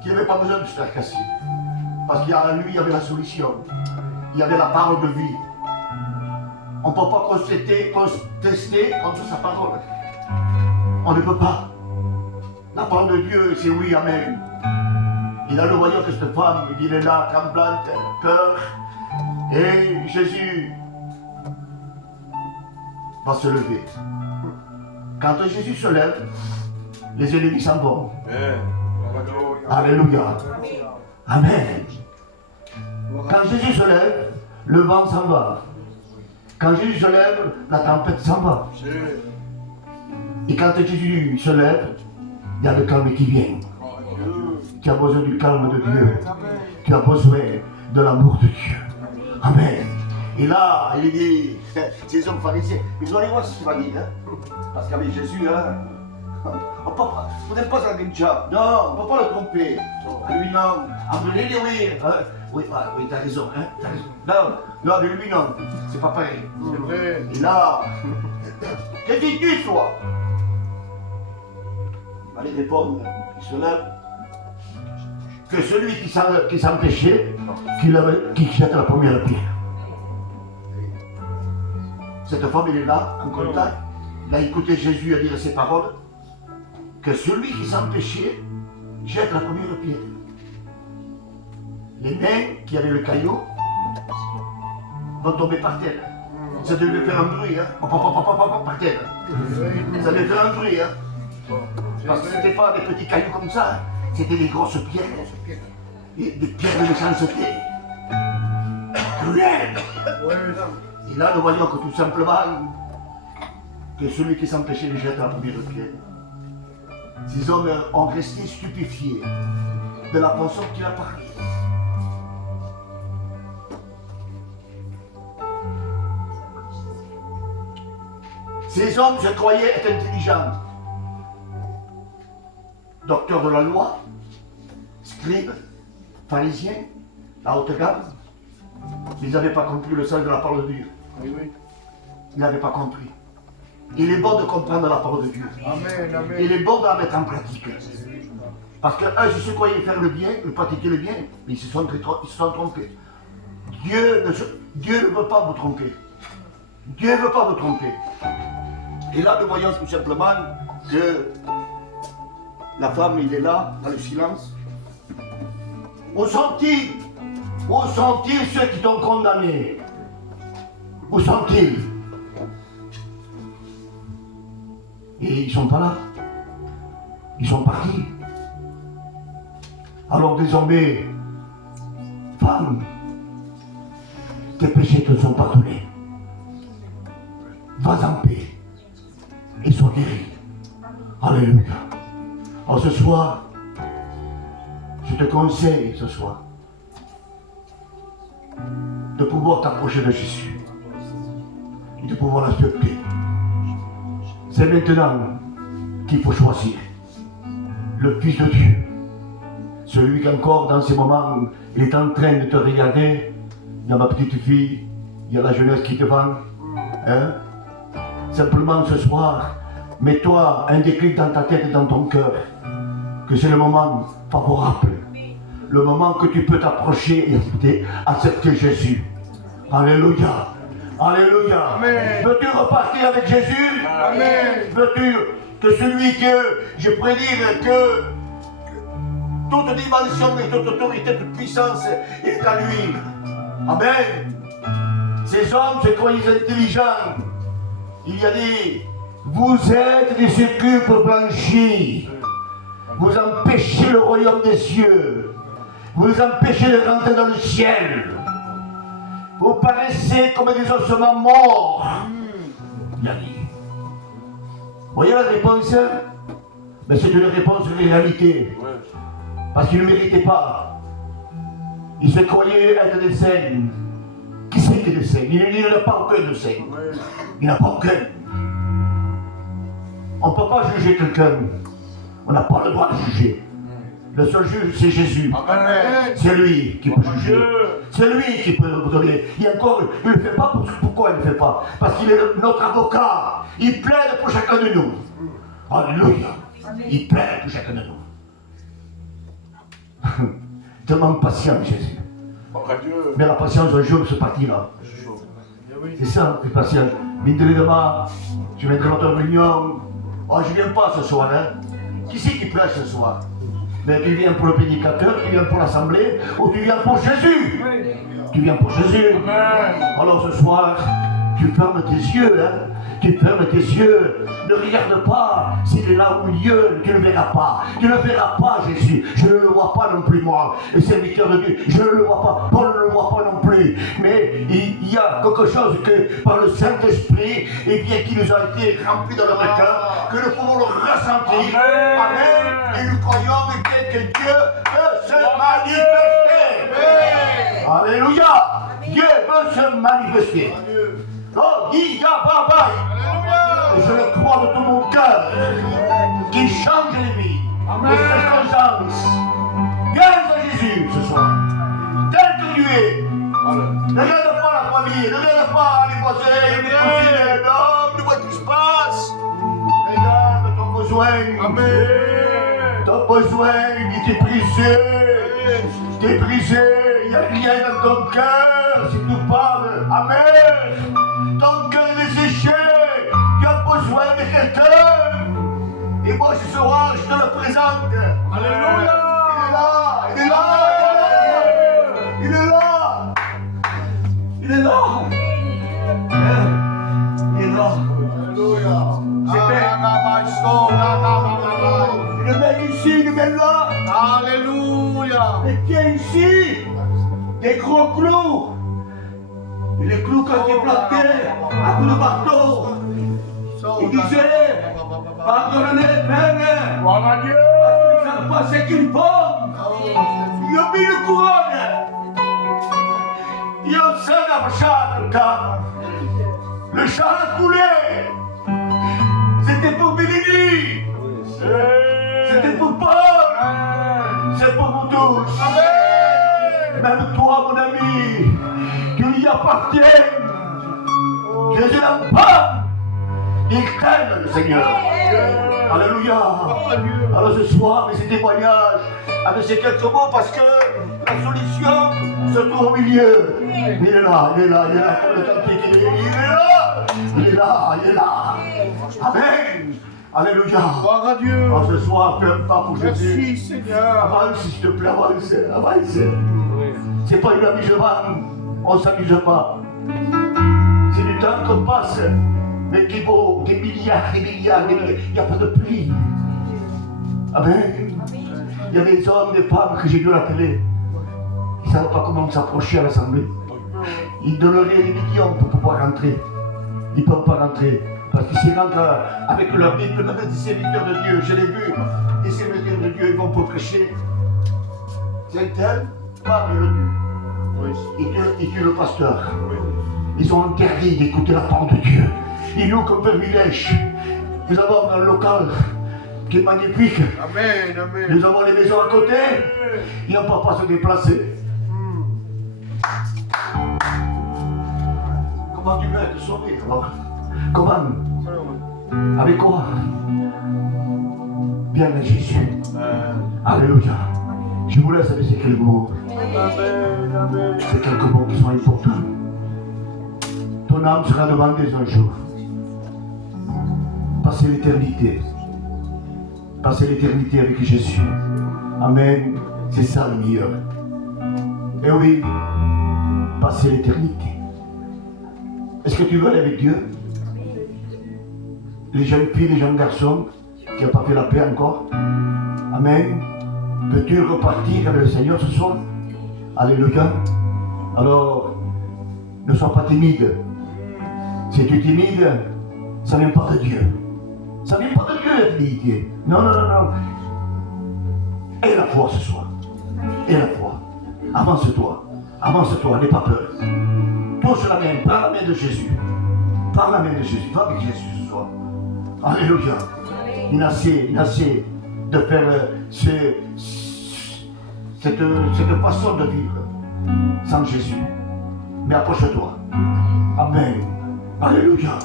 qu'il n'y avait pas besoin de se faire casser. Parce qu'en lui, il y avait la solution. Il y avait la parole de vie. On ne peut pas contester contre sa parole. On ne peut pas. La parole de Dieu, c'est oui, amen. Et là, nous voyons que cette femme, il est là, tremblante, peur. Et Jésus va se lever. Quand Jésus se lève, les ennemis s'en vont. Alléluia. Amen. Quand Jésus se lève, le vent s'en va. Quand Jésus se lève, la tempête s'en va. Et quand Jésus se lève, il y a le calme qui vient. Tu as besoin du calme de Dieu. Tu as besoin de l'amour de Dieu. Amen. Et là, il dit, ces hommes pharisiens, ils vont aller voir ce qu'il va dire. Parce qu'avec Jésus, vous n'êtes pas un game job. Non, on ne peut pas le tromper. Lui, non. Après lui, oui. Oui, t'as raison. T'as raison. Non, de lui, non. C'est pas pareil. C'est vrai. Et là, que dis-tu, toi? Allez répondre. Il se lève. Que celui qui s'empêchait, qui jette la première pierre. Cette femme, elle est là, en contact. Il a écouté Jésus dire ces paroles. Que celui qui s'empêchait jette la première pierre. Les mains qui avaient le caillou vont tomber par terre. Ça devait faire un bruit, hein. Par terre. Ça devait faire un bruit, hein. Parce que c'était pas des petits cailloux comme ça, hein. C'était des grosses pierres. Des pierres de méchanceté. Cruelles. Et là, nous voyons que tout simplement, que celui qui s'empêchait de jeter la première pierre. Ces hommes ont resté stupéfiés de la façon qu'il a parlé. Ces hommes se croyaient être intelligents. Docteurs de la loi, scribes, pharisiens, la haute gamme. Ils n'avaient pas compris le sens de la parole de Dieu. Ils n'avaient pas compris. Il est bon de comprendre la parole de Dieu. Amen, amen. Il est bon de la mettre en pratique. Parce que ils se croyaient faire le bien, ils pratiquaient le bien, mais ils se sont trompés. Dieu ne veut pas vous tromper. Dieu ne veut pas vous tromper. Et là, nous voyons tout simplement que la femme, il est là, dans le silence. Où sont-ils? Où sont-ils ceux qui t'ont condamné? Où sont-ils? Et ils ne sont pas là. Ils sont partis. Alors désormais, femme, tes péchés te sont pardonnés. Vas en paix et sois guéri. Alléluia. Alors ce soir, je te conseille ce soir de pouvoir t'approcher de Jésus et de pouvoir l'accepter. C'est maintenant qu'il faut choisir le Fils de Dieu. Celui qui encore dans ces moments est en train de te regarder. Il y a ma petite fille, il y a la jeunesse qui te vend. Hein? Simplement ce soir, mets-toi un déclic dans ta tête et dans ton cœur. Que c'est le moment favorable. Le moment que tu peux t'approcher et accepter Jésus. Alléluia. Alléluia. Veux-tu repartir avec Jésus? Amen. Veux-tu que celui que je prédire que toute dimension et toute autorité, toute puissance est à lui? Amen. Ces hommes se croyaient intelligents. Il y a dit, vous êtes des sépulcres blanchis. Vous empêchez le royaume des cieux. Vous nous empêchez de rentrer dans le ciel. Vous paraissez comme des ossements morts. Il a dit. Vous voyez la réponse? Mais c'est une réponse de réalité. Parce qu'il ne méritait pas. Il se croyait être des saints. Qui c'est qui est des saints? Il n'a pas aucun de saints. Il n'a pas aucun. On ne peut pas juger quelqu'un. On n'a pas le droit de juger. Le seul juge, c'est Jésus. C'est lui qui peut juger. C'est lui qui peut vous donner. Il ne le fait pas. Pourquoi il ne le fait pas? Parce qu'il est notre avocat. Il plaide pour chacun de nous. Alléluia. Il plaide pour chacun de nous. Tellement patient, Jésus. Mais la patience, un jour, se partira. C'est ça, la patience. Mine de demain, je vais être dans notre réunion. Oh, je ne viens pas ce soir, hein. Qui c'est qui prêche ce soir? Mais tu viens pour le prédicateur, tu viens pour l'assemblée, ou tu viens pour Jésus? Tu viens pour Jésus. Alors ce soir, tu fermes tes yeux, hein. Tu fermes tes yeux, ne regarde pas s'il est là au milieu, tu ne le verras pas. Tu ne verras pas Jésus, je ne le vois pas non plus moi. Le serviteur de Dieu, je ne le vois pas, Paul ne le voit pas non plus. Mais il y a quelque chose que par le Saint-Esprit, et bien qui nous a été rempli dans notre cœur, que nous pouvons le ressentir. Amen. Et nous croyons bien que Dieu peut se manifester. Alléluia. Dieu peut se manifester. Oh, et je le crois de tout mon cœur, qu'il change les vies, les circonstances. Viens à Jésus ce soir, tel que tu es. Ne regarde pas la famille, ne regarde pas les voisins, les cousines, non, ne vois ce qui se passe. Regarde ton besoin. Amen. Ton besoin, il t'est brisé. T'es brisé, il n'y a rien dans ton cœur, si tu parles. Amen. Ton cœur est desséché, tu as besoin de quelqu'un. Et moi ce soir, je te le présente. Alléluia. Il est là, il est là, il est là. Il est là. Il est là. Alléluia. Il est même ici, il est même là. Alléluia. Et tiens ici, des gros clous. Et les clous quand ils plantaient à coups de marteau, il disait, pardonnez, Père, parce qu'ils ne savent pas ce qu'ils font. Il a mis une couronne. Il a osé la char, le char a coulé. C'était pour Bélénie. C'était pour Paul. C'est pour vous tous. Même toi, mon ami, tu lui appartiens. Jésus n'aime pas. Il t'aime, le Seigneur. Alléluia. Alors ce soir, mais ces témoignages, avec ces quelques mots, parce que la solution se trouve au milieu. Il est là, il est là, il est là, comme le cantique, il est là, il est là, il est là. Amen. Alléluia. Gloire à Dieu. Alors ce soir, pleure pas pour Jésus. Merci Seigneur. Avance, s'il te plaît, avance, avance. C'est pas une amusement, on ne s'amuse pas. C'est du temps qu'on passe, mais qui vaut des milliards, des milliards, des milliards. Il n'y a pas de prix. Amen. Il y a des hommes, des femmes que j'ai vus à la télé. Ils ne savent pas comment s'approcher à l'Assemblée. Ils donneraient des millions pour pouvoir rentrer. Ils ne peuvent pas rentrer. Parce que s'ils rentrent avec leur Bible, même des serviteurs de Dieu, je l'ai vu, des serviteurs de Dieu, ils vont pour prêcher. C'est un tel, pas le Dieu. Ils tuent le pasteur. Ils ont interdit d'écouter la parole de Dieu. Et nous, comme privilège, nous avons un local qui est magnifique. Amen, amen. Nous avons les maisons à côté. Et on ne peut pas se déplacer. Comment tu veux être sauvé alors? Comment? Avec quoi? Bien à Jésus. Alléluia. Je vous laisse avec ces quelques mots. Ces quelques mots qui sont importants. Ton âme sera demandée un jour. Passer l'éternité. Passer l'éternité avec Jésus. Amen. C'est ça le meilleur. Et oui, passer l'éternité. Est-ce que tu veux aller avec Dieu? Les jeunes filles, les jeunes garçons qui n'ont pas fait la paix encore. Amen. Peux-tu repartir avec le Seigneur ce soir? Alléluia. Alors, ne sois pas timide. Si tu es timide, ça ne vient pas de Dieu. Ça ne vient pas de Dieu la timidité. Non, non, non, non. Aie la foi ce soir. Aie la foi. Avance-toi. Avance-toi, n'aie pas peur. Touche la main, prends la main de Jésus. Prends la main de Jésus. Va avec Jésus ce soir. Alléluia. Il a assez de faire cette façon de vivre sans Jésus. Mais approche-toi. Amen. Alléluia.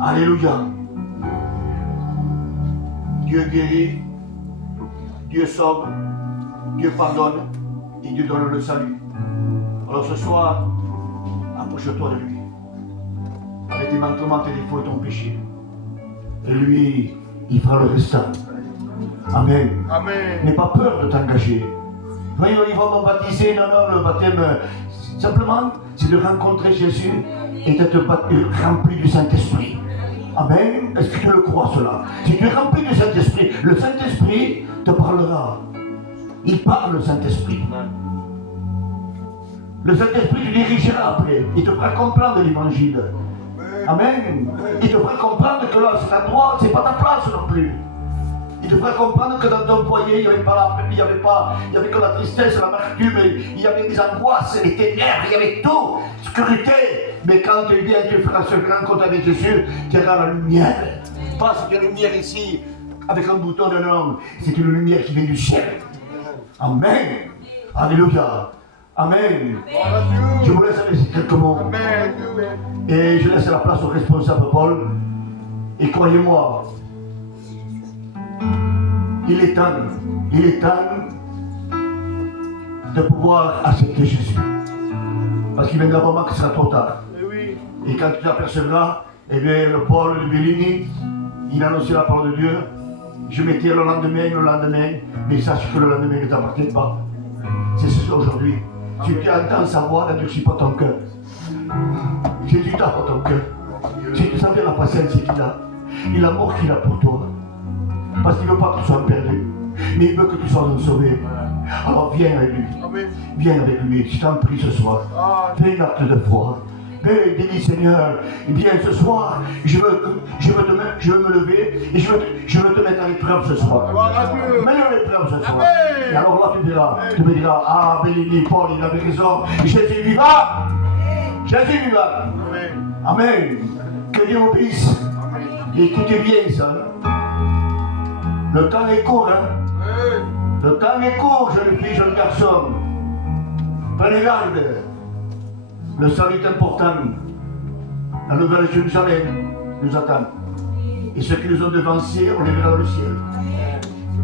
Alléluia. Dieu guérit, Dieu sauve, Dieu pardonne et Dieu donne le salut. Alors ce soir, approche-toi de lui. Avec tes manquements, tes défauts et ton péché. Et lui, il fera le restant. Amen. Amen. N'aie pas peur de t'engager. Voyons, ils vont me baptiser. Non, non, le baptême, simplement, c'est de rencontrer Jésus et d'être rempli du Saint-Esprit. Amen. Est-ce que tu le crois cela? Si tu es rempli du Saint-Esprit, le Saint-Esprit te parlera. Il parle, le Saint-Esprit. Le Saint-Esprit te dirigera après. Il te fera comprendre l'Évangile. Amen. Il te fera comprendre que là, cet endroit, c'est pas ta place non plus. Il te fera comprendre que dans ton foyer, il n'y avait pas la paix, il y avait que la tristesse, l'amertume, il y avait des angoisses, les ténèbres, il y avait tout, sécurité. Mais quand tu viens, tu feras ce grand compte avec Jésus, tu auras la lumière. Pas cette lumière ici, avec un bouton d'un homme, c'est une lumière qui vient du ciel. Amen. Alléluia. Amen. Je vous laisse avec ces quelques mots. Et je laisse la place au responsable Paul. Et croyez-moi, il est temps de pouvoir accepter Jésus. Parce qu'il viendra un moment que ce sera trop tard. Et quand tu t'apercevras, eh bien, le Paul, le Bellini, il a annoncé la parole de Dieu. Je m'étais le lendemain, mais sache que le lendemain ne t'appartient pas. C'est ce aujourd'hui. Si tu entends sa voix, n'endurcis pas ton cœur. Jésus t'a pour ton cœur. Si tu savais la patience qu'il a, et l'amour qu'il a pour toi, parce qu'il ne veut pas que tu sois perdu, mais il veut que tu sois sauvé. Alors viens avec lui. Viens avec lui. Je t'en prie ce soir. Fais un acte de foi. Dis Seigneur, viens ce soir, je veux me lever et je veux te mettre à l'épreuve ce soir. Mets-le à l'épreuve ce soir. Et alors là tu me diras, ah Béni, Paul, il avait raison, Jésus est vivant. Jésus est vivant. Amen. Que Dieu obéisse. Et écoutez bien ça. Le temps est court, hein. Le temps est court, jeune fille, jeune garçon. Prenez garde. Le salut est important. La nouvelle Jérusalem nous attend. Et ceux qui nous ont devancés, on les verra dans le ciel.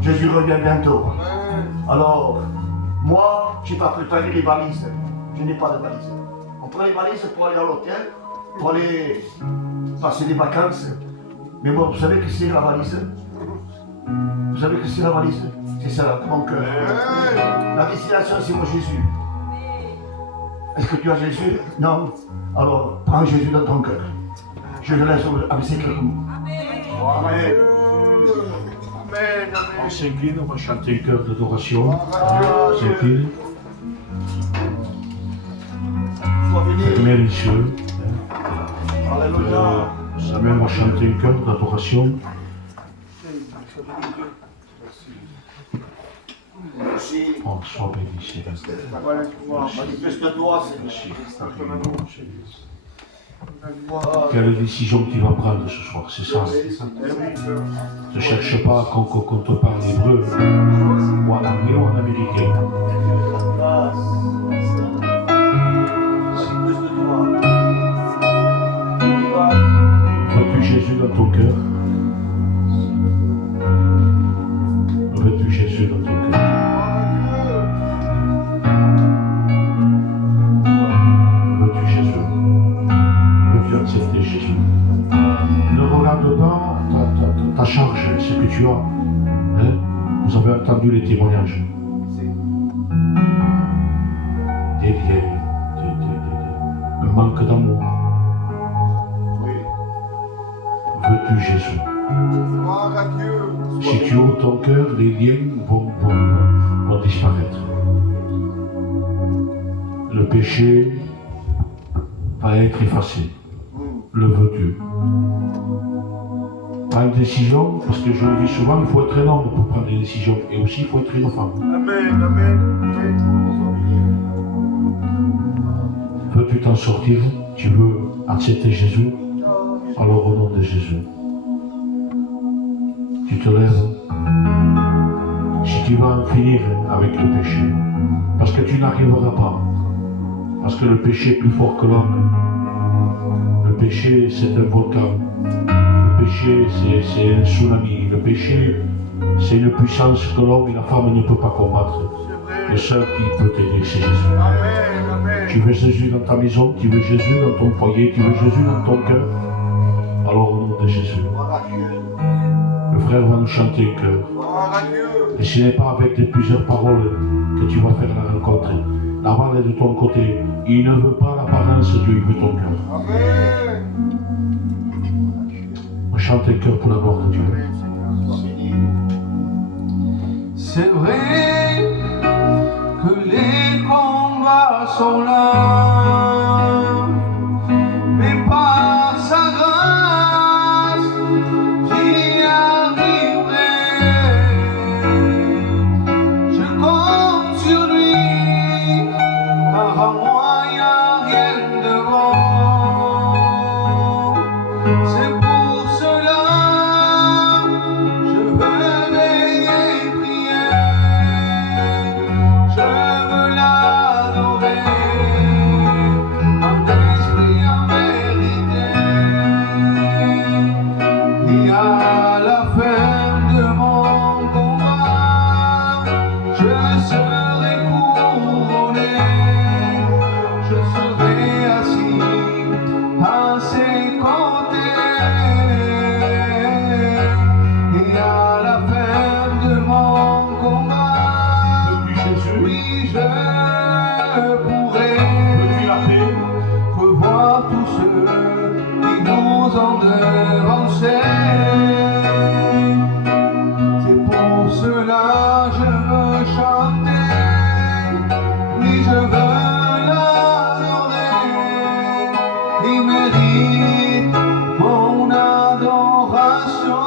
Jésus revient bientôt. Alors, moi, je n'ai pas préparé les valises. Je n'ai pas de valises. On prend les valises pour aller à l'hôtel, pour aller passer des vacances. Mais moi, vous savez que c'est la valise? Vous savez que c'est la valise? C'est ça, mon cœur. La destination, c'est moi Jésus. Est-ce que tu as Jésus? Non. Alors, prends Jésus dans ton cœur. Je le laisse avec ces quelques mots. Amen. On s'incline, on va chanter un chœur d'adoration. On s'incline. Mère et Dieu. Samuel va chanter un chœur d'adoration. Oh, sois béni, Seigneur. Manifeste-toi, Quelle décision tu vas prendre ce soir, c'est ça. Ne cherche pas qu'on te parle hébreu, ou en anglais ou en américain. Veux-tu Jésus dans ton cœur? Veux-tu Jésus dans ton cœur? Veux-tu Jésus? Veux-tu accepter Jésus? Ne regarde pas ta charge, ce que tu as. Hein? Vous avez entendu les témoignages. Un manque d'amour. Veux-tu Jésus? Si tu ouvres ton cœur, les liens vont péché va être effacé. Le veut Dieu. Pas une décision, parce que je le dis souvent, il faut être un homme pour prendre des décisions. Et aussi, il faut être une femme. Amen, amen. Veux-tu t'en sortir? Tu veux accepter Jésus? Alors au nom de Jésus, tu te lèves. Si tu vas en finir avec le péché, parce que tu n'arriveras pas, parce que le péché est plus fort que l'homme. Le péché, c'est un volcan. Le péché, c'est un tsunami. Le péché, c'est une puissance que l'homme et la femme ne peuvent pas combattre. Le seul qui peut t'aider, c'est Jésus. Tu veux Jésus dans ta maison, tu veux Jésus dans ton foyer, tu veux Jésus dans ton cœur. Alors au nom de Jésus, le frère va nous chanter un cœur. Et ce n'est pas avec plusieurs paroles que tu vas faire la rencontre. La balle est de ton côté. Il ne veut pas l'apparence, Dieu, il veut ton cœur. On chante un cœur pour la gloire de Dieu. C'est vrai que les combats sont là, mais par sa grâce, j'y arriverai. Je compte sur lui, car à moi y a rien de bon. C'est pour cela je veux veiller et prier. Je veux l'adorer en esprit, en vérité. Et à la fin de mon combat, je serai couronné. Je serai assis à ses côtés. Et à la fin de mon combat, oui, je pourrai revoir tous ceux qui nous ont devancés. C'est pour cela je veux chanter, oui, je veux l'adorer. Il mérite mon adoration.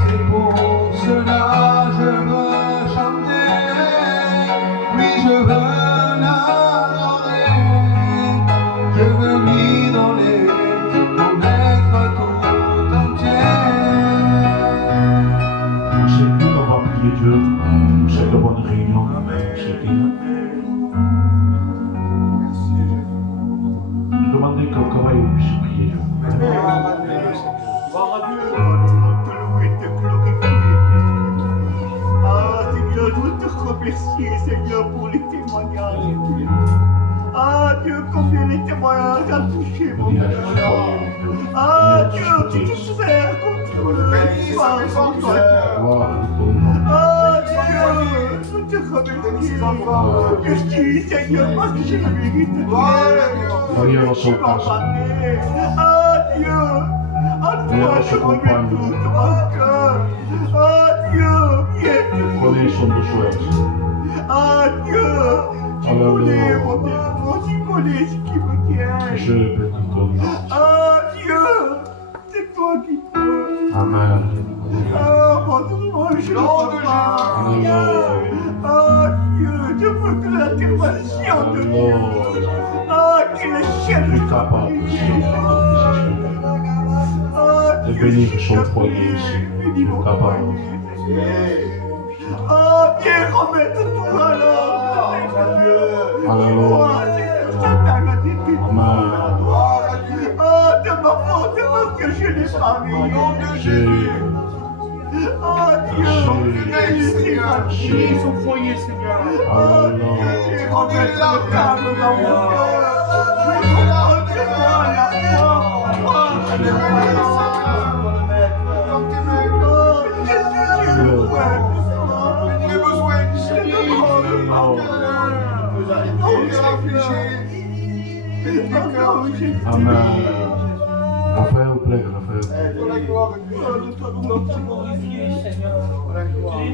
C'est pour cela je veux chanter, oui, je veux l'adorer. Je veux lui donner mon être tout entier. On s'écrit, on va prier Dieu pour cette bonne réunion. On s'écrit. Je demandais qu'au travail on puisse prier Dieu. Ah Seigneur, je veux te remercier Seigneur pour les témoignages. Ah Dieu, combien les témoignages ont touché mon cœur. Ah Dieu, tu te sers comme tu veux. Ah Dieu, je te remercie. Merci Seigneur, parce que je le mérite. Tu m'as parlé. Ah Dieu, à toi je remets tout mon cœur. Ah Dieu, viens te Prenez son besoin. Ah Dieu, tu connais mon démon, tu connais ce qui me tient. Je le bénis ton nom. Ah Dieu, c'est toi qui peux. Amen. Ah mon Dieu, je ne peux pas. Ah Dieu, je veux que l'intervention de Dieu. Ah, qu'il le ciel Tu es capable, de bénir son foyer ici. Tu es capable. Ah, viens remettre tout à l'ordre. Alléluia. Satan a détruit tout. Amen. Ah, de ma faute, parce que je n'ai pas vu. Jésus. Ah, Dieu, Bénis son foyer, Seigneur. ah, Alléluia. Dieu, remettre le calme dans mon cœur. Redonne-moi la foi. Amen. Raphaël, plaît, Raphaël. Glorifié, Seigneur.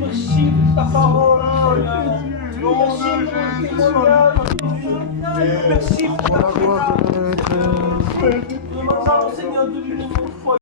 Merci de ta parole, Seigneur. Merci témoignage. Merci pour la gloire de Seigneur, de l'union de foi.